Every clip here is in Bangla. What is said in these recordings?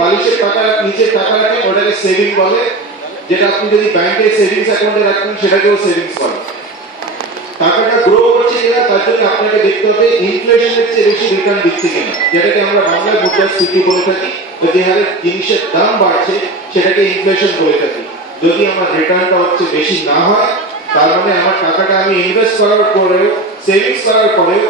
বালিশের টাকা নিচে টাকা রাখেন ওটাকে সেভিং বলে, যেটা আপনি যদি ব্যাংকে সেভিংস অ্যাকাউন্টে রাখেন সেটাকেও সেভিংস বলে। টাকাটা গ্রো করছে কিনা তার জন্য আপনাকে দেখতে হবে ইনফ্লেশনের চেয়ে বেশি রিটার্ন দিচ্ছে কিনা, যেটাকে আমরা বাংলায় মুদ্রাস্ফীতি বলে থাকি। যে হারে জিনিসের দাম বাড়ছে সেটাকে ইনফ্লেশন বলে থাকি। যদি আমার রিটার্নটা হচ্ছে বেশি না হয় তার মানে আমার টাকাটা আমি ইনভেস্ট করার পরেও সেভিংস করার পরেও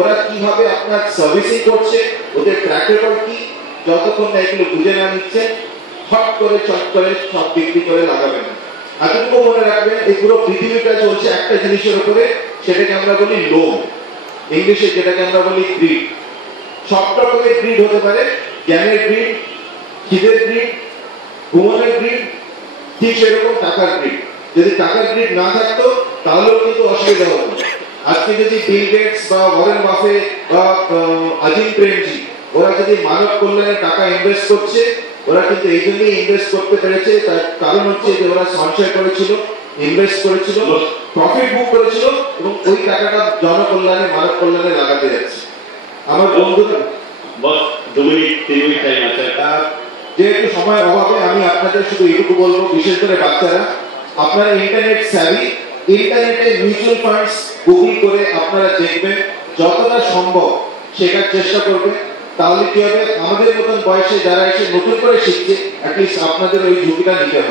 ওরা কিভাবে আপনার সার্ভিসিং করছে, ওদের ট্র্যাক রেকর্ড কি, যতক্ষণ না এগুলো বুঝে না নিচ্ছেন হট করে চট করে সব বিক্রি করে লাগাবেন না। এতটুকু মনে রাখবেন এই পুরো পৃথিবীটা চলছে একটা জিনিসের উপরে, সেটাকে আমরা বলি লোভ, ইংলিশে যেটাকে আমরা বলি গ্রিড। সব রকমের গ্রিড হতে পারে, জ্ঞানের গ্রিড, খিদের গ্রিড, ঘুমানোর গ্রিড, ঠিক সেরকম টাকার গ্রিড। যদি টাকার গ্রিড না থাকতো তাহলেও কিন্তু অসুবিধা হতো। আজকে যদি বিল গেটস বা ওয়ারেন বাফেট বা আজিম প্রেমজি ওরা যদি মানব কল্যাণে টাকা ইনভেস্ট করছে, ওরা কিন্তু এই জন্যই ইনভেস্ট করতে পেরেছে, তার কারণ হচ্ছে যে ওরা সঞ্চয় করেছিল, ইনভেস্ট করেছিল, প্রফিট বুক করেছিল এবং ওই টাকাটা জনকল্যাণে মানব কল্যাণে লাগাতে যাচ্ছে। আমার বন্ধুরা বস 2 মিনিট 3 মিনিট টাইম আছে, যেহেতু সময় অভাবে আমি আপনাদের শুধু এইটুকু বলবো, বিশেষ করে বাচ্চারা আপনারা ইন্টারনেট স্যাভি, ইন্টারনেটে মিউচুয়াল ফান্ডস গুগল করে আপনারা দেখবেন, যতটা সম্ভব শেখার চেষ্টা করবেন। তাহলে কি হবে, আমাদের মতন বয়সে যারা এসে নতুন করে শিখছে অ্যাটলিস্ট আপনাদের ওই ঝুঁকিটা নিতে হবে।